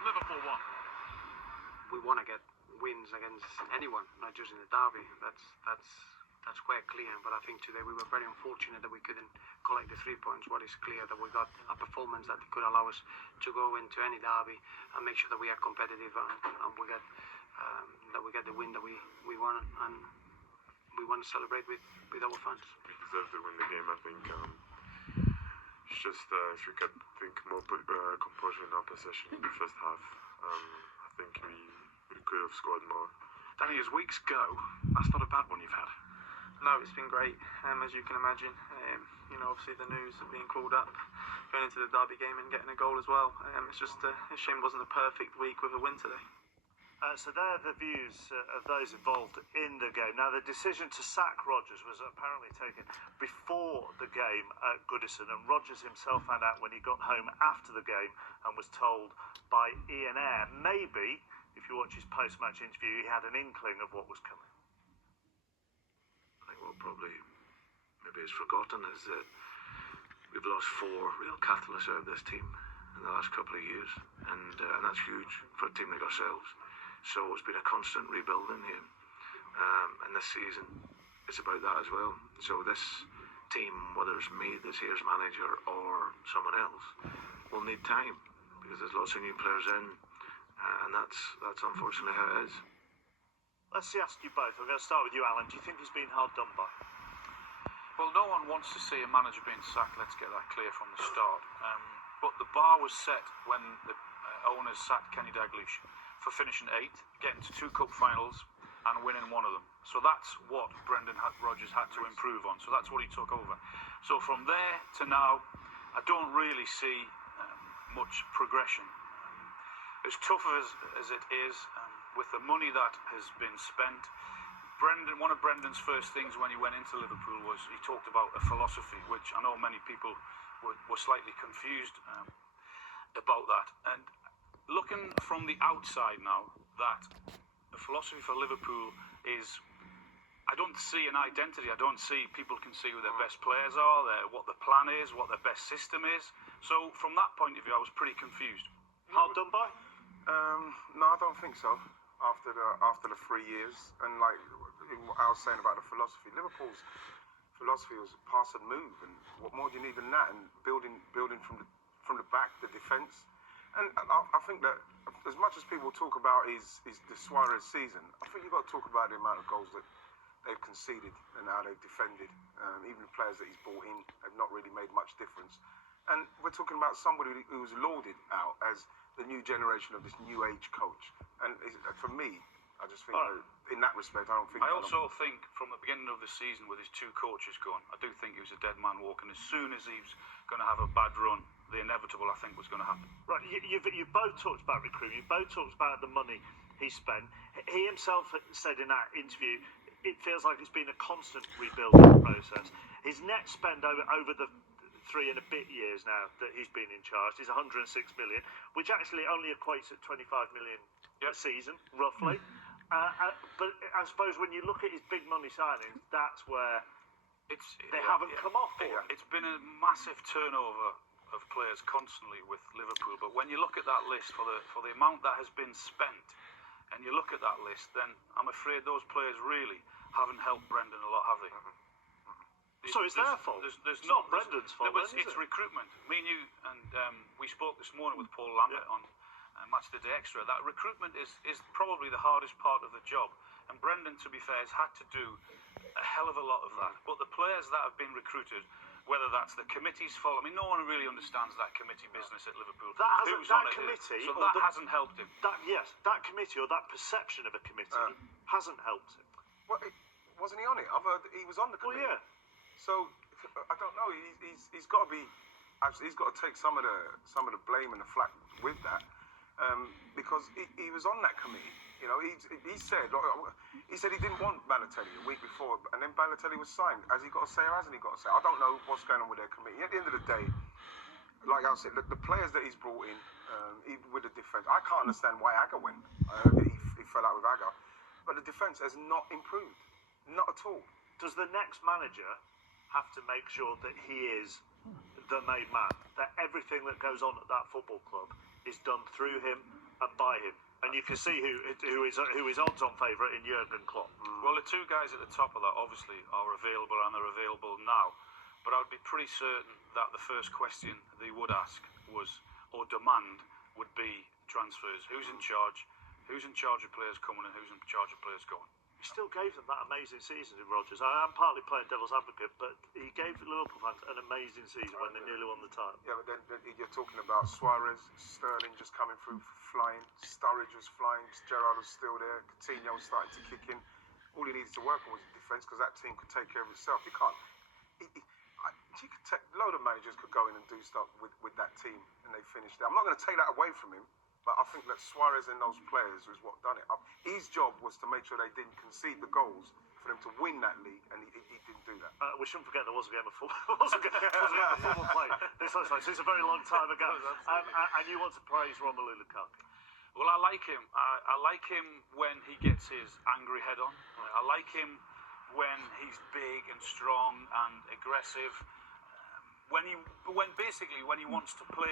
Liverpool 1. We want to get wins against anyone, not just in the derby. That's quite clear. But I think today we were very unfortunate that we couldn't collect the 3 points. What is clear that we got a performance that could allow us to go into any derby and make sure that we are competitive and we get the win that we want, and we want to celebrate with our fans. We deserve to win the game. I think it's just if we could think more composure in our possession in the first half, I think we could have scored more. Danny, as weeks go, that's not a bad one you've had. No, it's been great, as you can imagine. Obviously the news of being called up, going into the derby game and getting a goal as well. It's just a shame it wasn't a perfect week with a win today. So there are the views of those involved in the game. Now, the decision to sack Rodgers was apparently taken before the game at Goodison, and Rodgers himself found out when he got home after the game and was told by Ian Ayre. Maybe, if you watch his post-match interview, he had an inkling of what was coming. I think what probably maybe is forgotten is that we've lost 4 real catalysts out of this team in the last couple of years, and that's huge for a team like ourselves. So it's been a constant rebuilding here, and this season it's about that as well. So this team, whether it's me, this year's manager, or someone else, will need time because there's lots of new players in, and that's unfortunately how it is. Let's ask you both. I'm going to start with you, Alan. Do you think he's been hard done by? Well, no one wants to see a manager being sacked. Let's get that clear from the start. But the bar was set when the owners sacked Kenny Dalglish for finishing 8th, getting to 2 cup finals and winning one of them. So that's what Brendan Rodgers had to improve on. So that's what he took over. So from there to now, I don't really see much progression. As tough as it is, with the money that has been spent, one of Brendan's first things when he went into Liverpool was he talked about a philosophy, which I know many people were slightly confused about that. And looking from the outside now, that the philosophy for Liverpool is, I don't see an identity. I don't see people can see who their best players are, what the plan is, what their best system is. So from that point of view, I was pretty confused. Hard done by? No, I don't think so. After the 3 years, and like I was saying about the philosophy, Liverpool's philosophy was pass and move, and what more do you need than that? And building from the back, the defence. And I think that as much as people talk about is the Suarez season, I think you've got to talk about the amount of goals that they've conceded and how they've defended. Even the players that he's brought in have not really made much difference. And we're talking about somebody who's lauded out as the new generation of this new age coach. And for me, I just think that in that respect, I don't think... I also think from the beginning of the season with his 2 coaches gone, I do think he was a dead man walking. As soon as he was going to have a bad run, the inevitable, I think, was going to happen. Right, you've both talked about recruitment, you've both talked about the money he spent. He himself said in that interview, it feels like it's been a constant rebuilding process. His net spend over the 3 and a bit years now that he's been in charge is 106 million, which actually only equates at 25 million a season, roughly. But I suppose when you look at his big money signings, that's where they haven't come off for it. It's been a massive turnover of players constantly with Liverpool, but when you look at that list for the amount that has been spent, and you look at that list, then I'm afraid those players really haven't helped Brendan a lot, have they? So it's their fault. It's not Brendan's fault. It's recruitment. Me and you, and we spoke this morning with Paul Lambert on Match the Day Extra. That recruitment is probably the hardest part of the job, and Brendan, to be fair, has had to do a hell of a lot of that. But the players that have been recruited, whether that's the committee's fault, I mean, no one really understands that committee business at Liverpool. That hasn't helped him. That committee or that perception of a committee hasn't helped him. Well, wasn't he on it? I've heard he was on the committee. Well, yeah. So I don't know. He's got to be. He's got to take some of the blame and the flack with that, because he was on that committee. You know, he said he didn't want Balotelli a week before, and then Balotelli was signed. Has he got to say or hasn't he got to say? I don't know what's going on with their committee. At the end of the day, like I said, the players that he's brought in, even with the defence, I can't understand why Agger went. He fell out with Agger, but the defence has not improved, not at all. Does the next manager have to make sure that he is the main man, that everything that goes on at that football club is done through him, and buy him. And you can see who is odds-on favourite in Jurgen Klopp. Well, the two guys at the top of that obviously are available, and they're available now. But I would be pretty certain that the first question they would ask or demand would be transfers. Who's in charge? Who's in charge of players coming and who's in charge of players going? He still gave them that amazing season in Rodgers. I'm partly playing devil's advocate, but he gave Liverpool fans an amazing season when they nearly won the title. Yeah, but then you're talking about Suarez, Sterling just coming through flying, Sturridge was flying, Gerrard was still there, Coutinho was starting to kick in. All he needed to work on was defence because that team could take care of itself. You can't. You could take, a load of managers could go in and do stuff with that team and they finished there. I'm not going to take that away from him. But I think that Suarez and those players was what done it. His job was to make sure they didn't concede the goals for them to win that league, and he didn't do that. We shouldn't forget there was a game of football. Football play. This is a very long time ago. And you want to praise Romelu Lukaku? Well, I like him. I like him when he gets his angry head on. I like him when he's big and strong and aggressive. When he wants to play